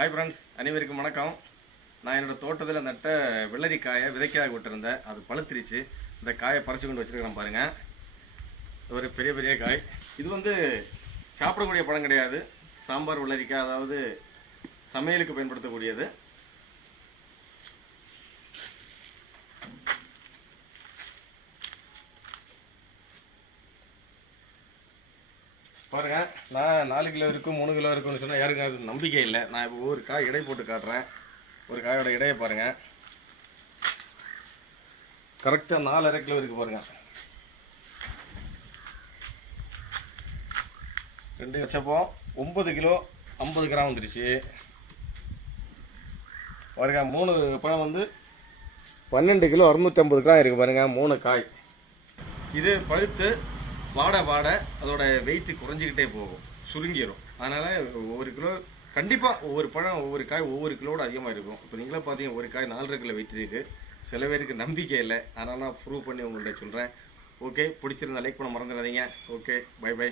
Hi friends, அனைவருக்கும் வணக்கம். நான் என்னோடய தோட்டத்தில் நட்ட வெள்ளரிக்காயை விதைக்காக விட்டுருந்தேன். அது பழுத்திருச்சு. இந்த காயை பறித்து கொண்டு வச்சுருக்கிறேன் பாருங்கள். ஒரு பெரிய பெரிய காய். இது வந்து சாப்பிடக்கூடிய பழம் கிடையாது. சாம்பார் வெள்ளரிக்காய், அதாவது சமையலுக்கு பயன்படுத்தக்கூடியது. பாருங்கள், நான் 4 கிலோ இருக்கும் 3 கிலோ இருக்குன்னு சொன்னால் யாருக்கும் அது நம்பிக்கை இல்லை. நான் இப்போ ஒரு காய் எடை போட்டு காட்டுறேன். ஒரு காயோட எடையை பாருங்கள். கரெக்டாக 4.5 கிலோ இருக்குது பாருங்கள். 2 வச்சப்போ 9 கிலோ 50 கிராம் வந்துருச்சு பாருங்க. 3 பழம் வந்து 12 கிலோ 650 கிராம் இருக்குது பாருங்கள். 3 காய். இது பழுத்து வாட அதோட வெயிட்டு குறைஞ்சிக்கிட்டே போகும், சுருங்கிடும். அதனால் ஒவ்வொரு கிலோ கண்டிப்பாக ஒவ்வொரு பழம் ஒவ்வொரு காய் ஒவ்வொரு கிலோட அதிகமாக இருக்கும். இப்போ நீங்களே பார்த்தீங்க, ஒரு காய் 4.5 கிலோ வெயிட் இருக்குது. சில பேருக்கு நம்பிக்கை இல்லை, அதனால் நான் ப்ரூவ் பண்ணி உங்கள்கிட்ட சொல்கிறேன். ஓகே, பிடிச்சிருந்தா லைக் பண்ண மறந்துடாதீங்க. Okay, bye by.